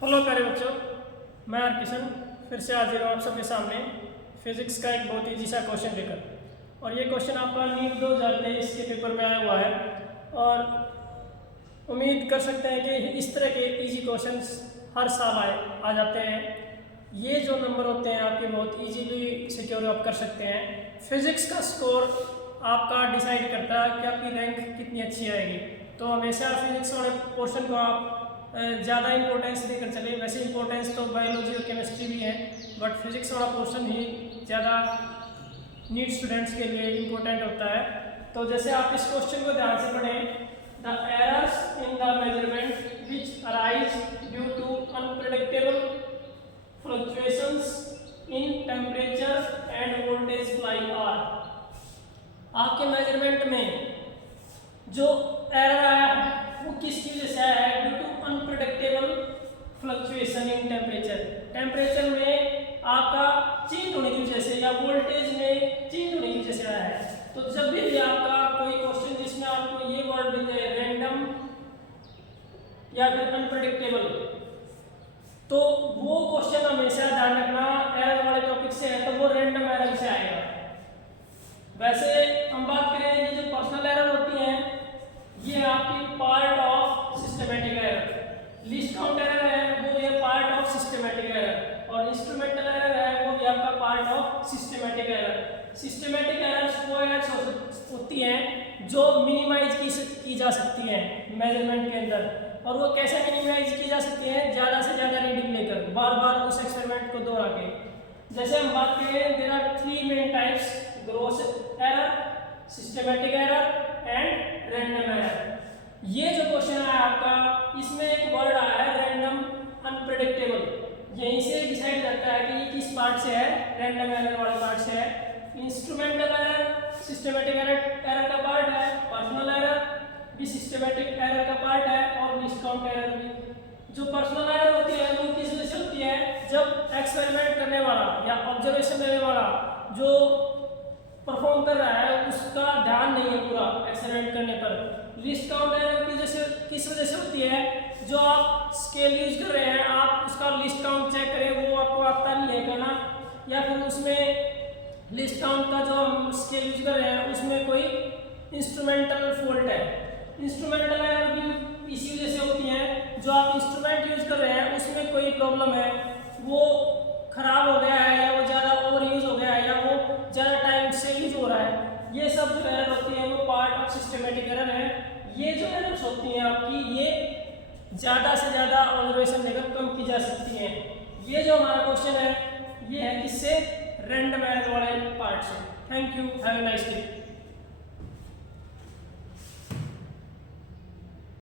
Hello प्यारे बच्चों, मैं किशन फिर से हाजिर हूँ आप सबके सामने फिजिक्स का एक बहुत ईजी सा क्वेश्चन लेकर। और ये क्वेश्चन आपका नीट 2023 के पेपर में आया हुआ है और उम्मीद कर सकते हैं कि इस तरह के इजी क्वेश्चंस हर साल आ जाते हैं। ये जो नंबर होते हैं आपके बहुत इजीली सिक्योर आप कर सकते हैं। फिजिक्स का स्कोर आपका डिसाइड करता है कि आपकी रैंक कितनी अच्छी आएगी। तो हमेशा फिजिक्स वाले पोर्शन को आप ज़्यादा इंपॉर्टेंस देकर चले। वैसे इंपॉर्टेंस तो बायोलॉजी और केमिस्ट्री भी है, बट फिजिक्स वाला पोर्शन ही ज़्यादा नीट स्टूडेंट्स के लिए इम्पोर्टेंट होता है। तो जैसे आप इस क्वेश्चन को ध्यान से पढ़ें, the errors in the measurement which arise due to unpredictable fluctuations in temperature and voltage supply are. आपके मेजरमेंट में जो एरर आया है वो किसकी वजह से आया है? Due to unpredictable fluctuation in temperature. Temperature में आपका चेंज होने की वजह से या वोल्टेज में चेंज होने की वजह से आया है। तो जब भी आपका कोई क्वेश्चन जिसमें आपको ये वर्ड मिल जाए रैंडम या फिर अनप्रेडिक्टेबल, तो वो क्वेश्चन हमेशा ध्यान रखना एरर वाले टॉपिक से है तो वो रैंडम एरर से आएगा। वैसे हम बात करें ये जो पर्सनल एरर होती है ये आपकी part of systematic error. List count error है वो ये पार्ट ऑफ सिस्टमैटिक एरर, और इंस्ट्रूमेंटल एरर है वो भी आपका part of systematic error. Systematic errors वो एरर्स होती हैं जो मिनिमाइज की जा सकती हैं मेजरमेंट के अंदर। और वो कैसे मिनिमाइज की जा सकती है? ज़्यादा से ज़्यादा रीडिंग लेकर, बार बार उस एक्सपेरिमेंट को दोहरा के। जैसे हम बात करें, there are 3 main types: gross error, systematic error and random error. ये जो क्वेश्चन है आपका, इसमें एक वर्ड आया है रैंडम अनप्रेडिक्टेबल। यहीं से डिसाइड करता है कि ये किस पार्ट से है, रैंडम एरर वाले पार्ट से है। इंस्ट्रूमेंटल एरर सिस्टमैटिक एरर का पार्ट है, पर्सनल एरर भी सिस्टमैटिक एरर का पार्ट है, और लिस्ट काउंट एरर भी। जो पर्सनल एरर होती है वो किस वजह से होती है? जब एक्सपेरिमेंट करने वाला या ऑब्जर्वेशन लेने वाला जो परफॉर्म कर रहा है उसका ध्यान नहीं है पूरा एक्सपेरिमेंट करने पर। लिस्ट काउंट एरर की जैसे किस वजह से होती है? जो आप स्केल यूज कर रहे हैं, आप उसका लिस्ट काउंट चेक करें वो आपको आता नहीं है करना, या फिर उसमें लिस्ट काउंट का जो हम स्केल यूज कर रहे हैं उसमें कोई इंस्ट्रूमेंटल फॉल्ट है। इंस्ट्रूमेंटल एरर भी इसी वजह से होती है, जो आप इंस्ट्रूमेंट यूज कर रहे हैं उसमें कोई प्रॉब्लम है, वो खराब हो गया है या वो ज़्यादा ओवर यूज हो गया है या वो ज़्यादा टाइम से यूज हो रहा है। ये सब जो एरर होती है वो पार्ट ऑफ सिस्टमैटिक एरर है। ये जो एरर्स होती हैं आपकी, ये ज़्यादा से ज़्यादा ऑब्जर्वेशन लेकर कम की जा सकती हैं। ये जो हमारा क्वेश्चन है ये है किससे? रैंडम एरर वाले पार्ट से। Thank you, have a nice day.